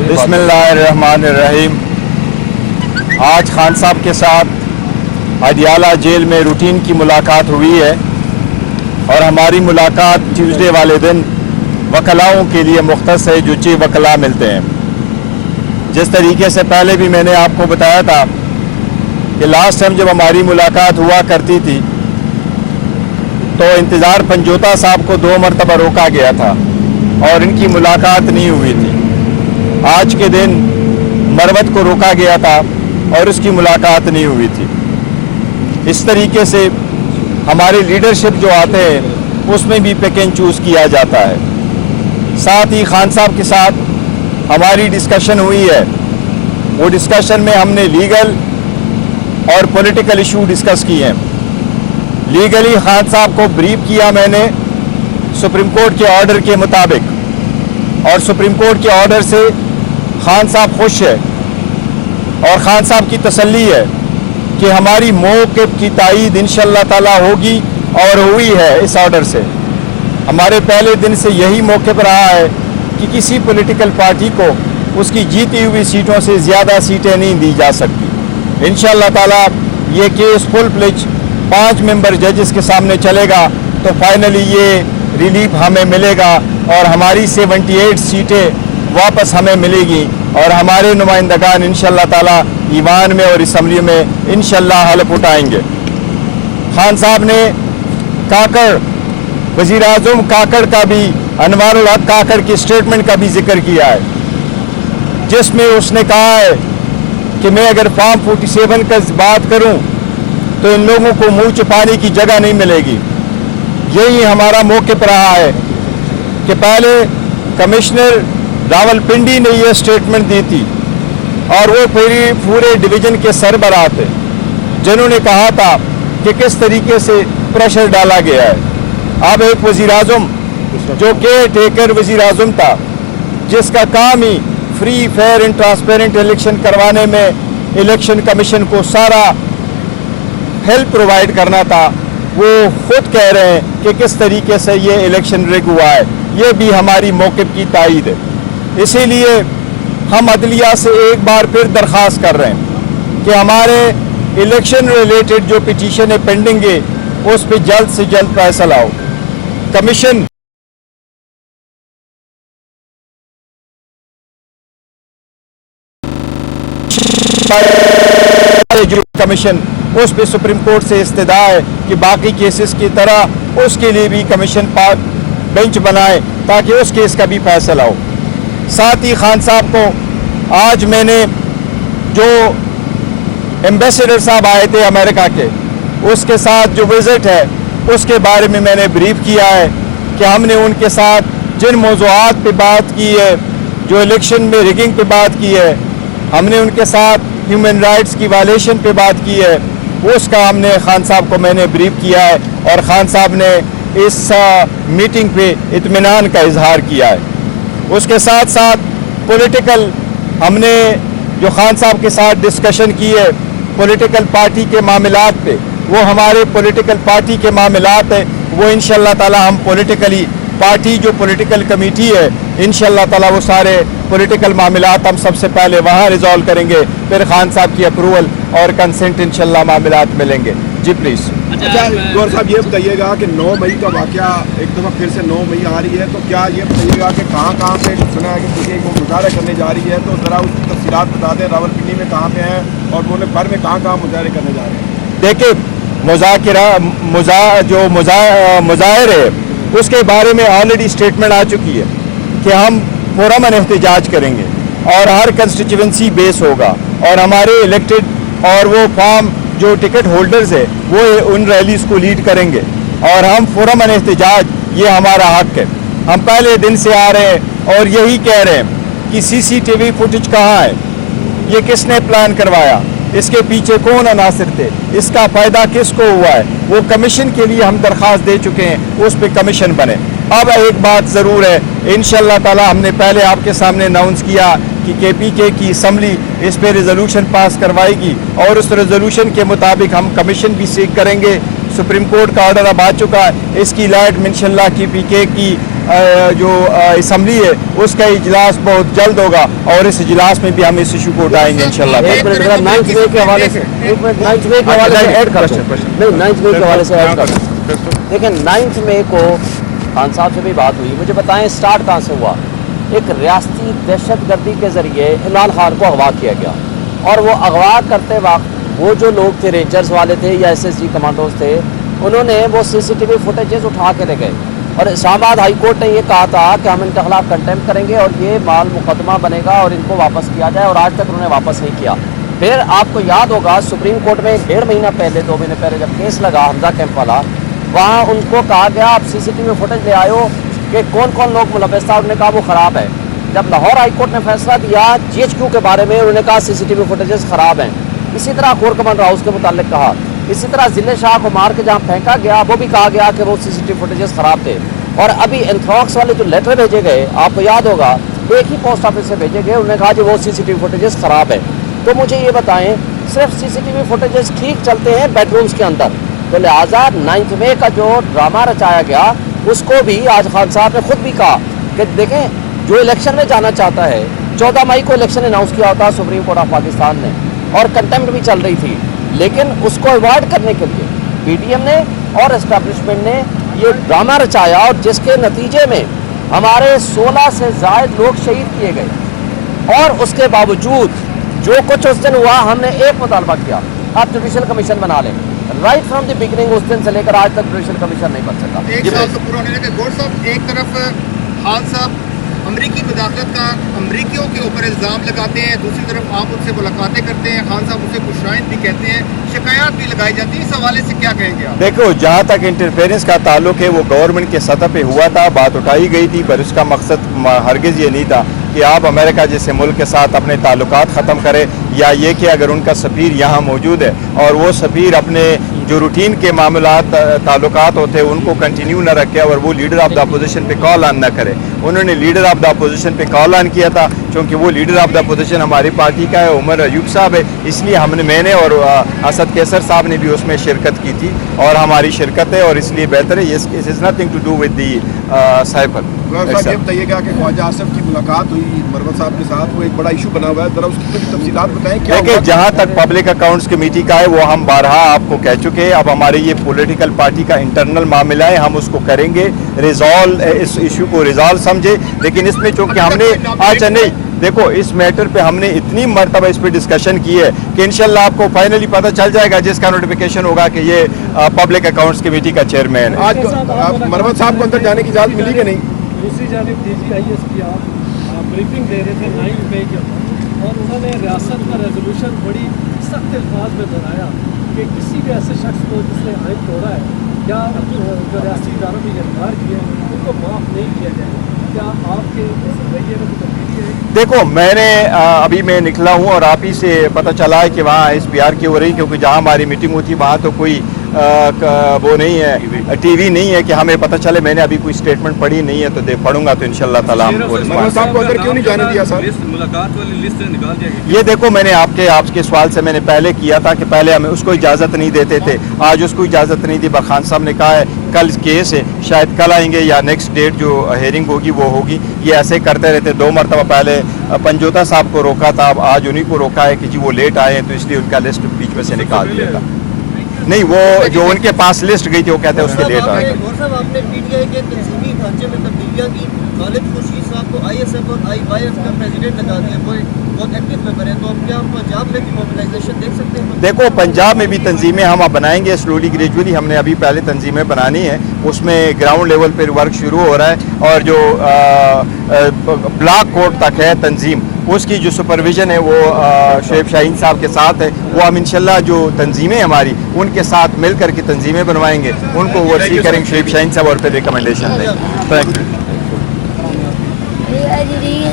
बिस्मिल्लाहिर्रहमानिर्रहीम। आज खान साहब के साथ अडियाला जेल में रूटीन की मुलाकात हुई है और हमारी मुलाकात ट्यूसडे वाले दिन वकलाओं के लिए मुख्तस है जो चीफ वकला मिलते हैं। जिस तरीके से पहले भी मैंने आपको बताया था कि लास्ट टाइम जब हमारी मुलाकात हुआ करती थी तो इंतज़ार पंजोता साहब को 2 मरतबा रोका गया था और इनकी मुलाकात नहीं हुई थी। आज के दिन मरवत को रोका गया था और उसकी मुलाकात नहीं हुई थी। इस तरीके से हमारी लीडरशिप जो आते हैं उसमें भी पिक एंड चूज़ किया जाता है। साथ ही खान साहब के साथ हमारी डिस्कशन हुई है। वो डिस्कशन में हमने लीगल और पॉलिटिकल इशू डिस्कस किए हैं। लीगली खान साहब को ब्रीफ किया मैंने सुप्रीम कोर्ट के ऑर्डर के मुताबिक और सुप्रीम कोर्ट के ऑर्डर से खान साहब खुश है और खान साहब की तसल्ली है कि हमारी मौक़िफ़ की तायीद इंशाअल्लाह ताला होगी और हुई है। इस ऑर्डर से हमारे पहले दिन से यही मौक़िफ़ रहा है कि किसी पॉलिटिकल पार्टी को उसकी जीती हुई सीटों से ज़्यादा सीटें नहीं दी जा सकती। इंशाअल्लाह ताला ये केस फुल प्लेज 5 मेंबर जजेस के सामने चलेगा तो फाइनली ये रिलीफ हमें मिलेगा और हमारी 78 सीटें वापस हमें मिलेगी और हमारे नुमाइंदगान इंशाअल्लाह ताला ईवान में और असम्बली में इंशाअल्लाह हलफ उठाएंगे। खान साहब ने काकड़ वज़ीर आज़म काकड़ का भी अनवारुल हक काकड़ की स्टेटमेंट का भी जिक्र किया है जिसमें उसने कहा है कि मैं अगर फॉर्म 47 का बात करूं तो इन लोगों को मुंह छिपाने की जगह नहीं मिलेगी। यही हमारा मौक़िफ़ रहा है कि पहले कमिश्नर रावलपिंडी ने यह स्टेटमेंट दी थी और वो पूरे डिवीज़न के सरबराह थे जिन्होंने कहा था कि किस तरीके से प्रेशर डाला गया है। अब एक वज़ीर आज़म जो केयर टेकर वज़ीर आज़म था जिसका काम ही free fair and transparent election करवाने में इलेक्शन कमीशन को सारा हेल्प प्रोवाइड करना था, वो खुद कह रहे हैं कि किस तरीके से ये इलेक्शन रिग हुआ है। ये भी हमारी मौक़िफ़ की तायीद है। इसीलिए हम अदलिया से एक बार फिर दरख्वास्त कर रहे हैं कि हमारे इलेक्शन रिलेटेड जो पिटीशन है पेंडिंग है उस पर जल्द से जल्द फैसला हो। कमीशन कमीशन उस पे सुप्रीम कोर्ट से इस्तदा है कि बाकी केसेस की तरह उसके लिए भी कमीशन बेंच बनाए ताकि उस केस का भी फैसला हो। साथ ही खान साहब को आज मैंने जो एम्बेसडर साहब आए थे अमेरिका के उसके साथ जो विज़िट है उसके बारे में मैंने ब्रीफ किया है कि हमने उनके साथ जिन मौज़ूआत पे बात की है, जो इलेक्शन में रिगिंग पे बात की है, हमने उनके साथ ह्यूमन राइट्स की वायलेशन पे बात की है, उसका हमने खान साहब को मैंने ब्रीफ किया है और खान साहब ने इस मीटिंग पे इत्मीनान का इजहार किया है। उसके साथ साथ पॉलिटिकल हमने जो खान साहब के साथ डिस्कशन की है पॉलिटिकल पार्टी के मामलात पे, वो हमारे पॉलिटिकल पार्टी के मामलात है, वो इंशाअल्लाह ताला हम पॉलिटिकली पार्टी जो पॉलिटिकल कमेटी है इंशाअल्लाह ताला वो सारे पॉलिटिकल मामलात हम सबसे पहले वहाँ रिजॉल्व करेंगे, फिर खान साहब की अप्रूवल और कंसेंट इंशाअल्लाह मामलात मिलेंगे। जी प्लीज़। अच्छा गौर साहब ये बताइएगा कि 9 मई का वाक़या एक दफ़ा फिर से 9 मई आ रही है तो क्या ये बताइएगा कि कहाँ पे सुना है कि किसी को मुजाहरा करने जा रही है, तो ज़रा उसकी तफसीलात बता दें। रावलपिंडी में कहाँ पे हैं और उन्होंने भर में कहाँ मुजाहरे करने जा रहे हैं? देखिए मुजाहरे उसके बारे में ऑलरेडी स्टेटमेंट आ चुकी है कि हम पुरअमन एहतजाज करेंगे और हर कंस्टिट्यूंसी बेस होगा और हमारे इलेक्टेड और वो फॉर्म जो टिकट होल्डर्स है वो उन रैलीज को लीड करेंगे और हम पुरअमन एहतजाज, ये हमारा हक है। हम पहले दिन से आ रहे हैं और यही कह रहे हैं कि CCTV फुटेज कहाँ है, ये किसने प्लान करवाया, इसके पीछे कौन अनासिर थे, इसका फ़ायदा किसको हुआ है। वो कमीशन के लिए हम दरख्वास्त दे चुके हैं, उस पर कमीशन बने। अब एक बात ज़रूर है, इंशाअल्लाह ताला हमने पहले आपके सामने अनाउंस किया कि KPK की असम्बली इस पर रेजोल्यूशन पास करवाएगी और उस रेजोल्यूशन के मुताबिक हम कमीशन भी सीख करेंगे। सुप्रीम कोर्ट का ऑर्डर अब आ चुका है, इसकी लाइट इंशाअल्लाह KPK की जो असम्बली है उसका इजलास बहुत जल्द होगा और इस इजलास में भी हम इस इशू को उठाएंगे इंशाल्लाह। एक मिनट जरा 9 मई के हवाले से, एक मिनट 9 मई के हवाले से ऐड कर दो, नहीं 9 मई के हवाले से ऐड कर दो। देखिए 9 मई को खान साहब से भी बात हुई, मुझे बताएं स्टार्ट कहाँ से हुआ। एक रियासती दहशतगर्दी के ज़रिए इमरान खान को अगवा किया गया और वो अगवा करते वक्त वो जो लोग थे रेंजर्स वाले थे या SSG कमांडोज थे, उन्होंने वो CCTV फुटेजेस उठा के ले गए और इस्लामाबाद हाई कोर्ट ने ये कहा था कि हम इनके खिलाफ कंटेम्प्ट करेंगे और ये माल मुकदमा बनेगा और इनको वापस किया जाए, और आज तक उन्होंने वापस नहीं किया। फिर आपको याद होगा सुप्रीम कोर्ट में 1.5 महीना पहले 2 महीने पहले जब केस लगा हमजा कैंप वाला, वहाँ उनको कहा गया आप CCTV फुटेज ले आयो कि कौन कौन लोग मुलव्वस था, उन्होंने कहा वो ख़राब है। जब लाहौर हाई कोर्ट ने फैसला दिया GHQ के बारे में, उन्होंने कहा CCTV फुटेजेस ख़राब हैं। इसी तरह कोर कमांडर हाउस के मुतालिक कहा, इसी तरह ज़िले शाह को मार के जहाँ फेंका गया वो भी कहा गया कि वो CCTV फुटेजेस ख़राब थे। और अभी एंथ्रॉक्स वाले जो लेटर भेजे गए, आपको याद होगा एक ही पोस्ट ऑफिस से भेजे गए, उन्होंने कहा कि वो CCTV फुटेजेस ख़राब है। तो मुझे ये बताएं सिर्फ CCTV फुटेजेस ठीक चलते हैं बेडरूम्स के अंदर, तो लिहाजा 9 मई का जो ड्रामा रचाया गया उसको भी आज खान साहब ने खुद भी कहा कि देखें जो इलेक्शन में जाना चाहता है, 14 मई को इलेक्शन अनाउंस किया होता सुप्रीम कोर्ट ऑफ पाकिस्तान ने और कंटेम्प्ट भी चल रही थी, लेकिन उसको अवॉइड करने के लिए PDM ने और एस्टैब्लिशमेंट ने ये ड्रामा रचाया और जिसके नतीजे में हमारे 16 से ज़ायद लोग शहीद किए गए। और उसके बावजूद जो कुछ उस दिन हुआ, हमने एक मुतालबा किया, आप जुडिशल कमीशन बना लें। राइट फ्रॉम द बिगिनिंग उस दिन से लेकर आज तक जुडिशल कमीशन नहीं बन सका। एक साल तो पूरा होने लगे। गौर साहब, एक तरफ खान साहब अमरीकी मुदाखलत का अमरीकियों के ऊपर इल्ज़ाम लगाते हैं, दूसरी तरफ आप उनसे मुलाकातें करते हैं, खान साहब उनसे खुशाइंद भी कहते हैं, शिकायत भी लगाई जाती है, इस हवाले से क्या कहेंगे आप? देखो जहाँ तक इंटरफेरेंस का ताल्लुक है वो गवर्नमेंट के सतह पे हुआ था, बात उठाई गई थी, पर उसका मकसद हरगिज़ ये नहीं था कि आप अमेरिका जैसे मुल्क के साथ अपने ताल्लुकात ख़त्म करें, या ये कि अगर उनका सफ़ीर यहाँ मौजूद है और वो सफ़ीर अपने जो रूटीन के मामलात ताल्लुकात होते हैं उनको कंटिन्यू न रखे और वो लीडर ऑफ द अपोजिशन पे कॉल ऑन न करे। उन्होंने लीडर ऑफ द अपोजिशन पे कॉल ऑन किया था, क्योंकि वो लीडर ऑफ द अपोजिशन हमारी पार्टी का है, उमर अयूब साहब है, इसलिए मैंने और असद कैसर साहब ने भी उसमें शिरकत की थी और हमारी शिरकत है और इसलिए बेहतर है। It is nothing to do with the cipher. ये बताइएगा कि ख्वाजा आसिफ की मुलाकात हुई मरवत साहब के साथ, वो एक बड़ा इशू बना हुआ है, जरा उसकी कुछ तफसीलात बताएं क्या? देखिए जहाँ तक पब्लिक अकाउंट्स कमेटी का है वो हम बारहा आपको कह चुके हैं, अब हमारी ये पॉलिटिकल पार्टी का इंटरनल मामला है, हम उसको करेंगे रिजॉल्व, इस इशू को रिजॉल्व समझे। लेकिन इसमें चूँकि हमने अच्छा नहीं, देखो इस मैटर पे हमने इतनी मरतबा इस पे डिस्कशन की है कि इंशाल्लाह आपको फाइनली पता चल जाएगा जिसका नोटिफिकेशन होगा कि ये पब्लिक अकाउंट्स कमेटी का चेयरमैन है। आज मरवत साहब को अंदर जाने की इजाज़त मिली कि नहीं? दूसरी जानिब DGIS की आप ब्रीफिंग दे रहे थे 9 मई के और उन्होंने रियासत का रेजोल्यूशन बड़ी सख्त अल्फाज में दोहराया कि किसी भी ऐसे शख्स को जिसने आइन तोड़ा है या जो रियासी इदारों में गिरफ्तार किए हैं उनको माफ़ नहीं किया जाएगा। क्या आपके इस रवैये में कोई तब्दीली है? देखो मैंने अभी मैं निकला हूँ और आप ही से पता चला है कि वहाँ SPR की हो रही, क्योंकि जहाँ हमारी मीटिंग होती है वहाँ तो कोई वो नहीं है, TV नहीं है कि हमें पता चले। मैंने अभी कोई स्टेटमेंट पढ़ी नहीं है, तो पढ़ूंगा तो इंशाल्लाह ताला हमको मरवत साहब को अंदर क्यों नहीं जाने दिया सर? मुलाकात वाली लिस्ट निकाल जाएगी। ये देखो मैंने आपके सवाल से मैंने पहले किया था कि पहले हमें उसको इजाज़त नहीं देते थे, आज उसको इजाज़त नहीं दी। खान साहब ने कहा है कल केस है, शायद कल आएंगे या नेक्स्ट डेट जो हेयरिंग होगी वो होगी। ये ऐसे करते रहते, 2 मरतबा पहले पंजोता साहब को रोका था, अब आज उन्हीं को रोका है कि जी वो लेट आए हैं तो इसलिए उनका लिस्ट बीच में से निकाल दिया था। नहीं, वो जो उनके पास लिस्ट गई थी वो कहते हैं उसके लेट आए। आपने PTI के तंजीमी ढांचे में तब्दीलियां की, खालिद खुर्शीद साहब को ISF और IYF का प्रेसिडेंट लगा दिया, वो बहुत एक्टिव मेंबर है, तो अब क्या हम पंजाब में भी मोबिलाइजेशन देख सकते हैं? देखो पंजाब में भी तंजीमें हम अब बनाएंगे स्लोली ग्रेजुअली। हमने अभी पहले तंजीमें बनानी है, उसमें ग्राउंड लेवल पर वर्क शुरू हो रहा है और जो ब्लॉक कोर्ट तक है तंजीम, उसकी जो सुपरविज़न है वो शुएब शाहीन साहब के साथ है। वो हम इंशाल्लाह जो तंजीमें हमारी उनके साथ मिल कर के तंजीमें बनवाएंगे, उनको ओवरसी करेंगे शुएब शाहीन साहब और फिर रिकमेंडेशन देंगे। Thank you.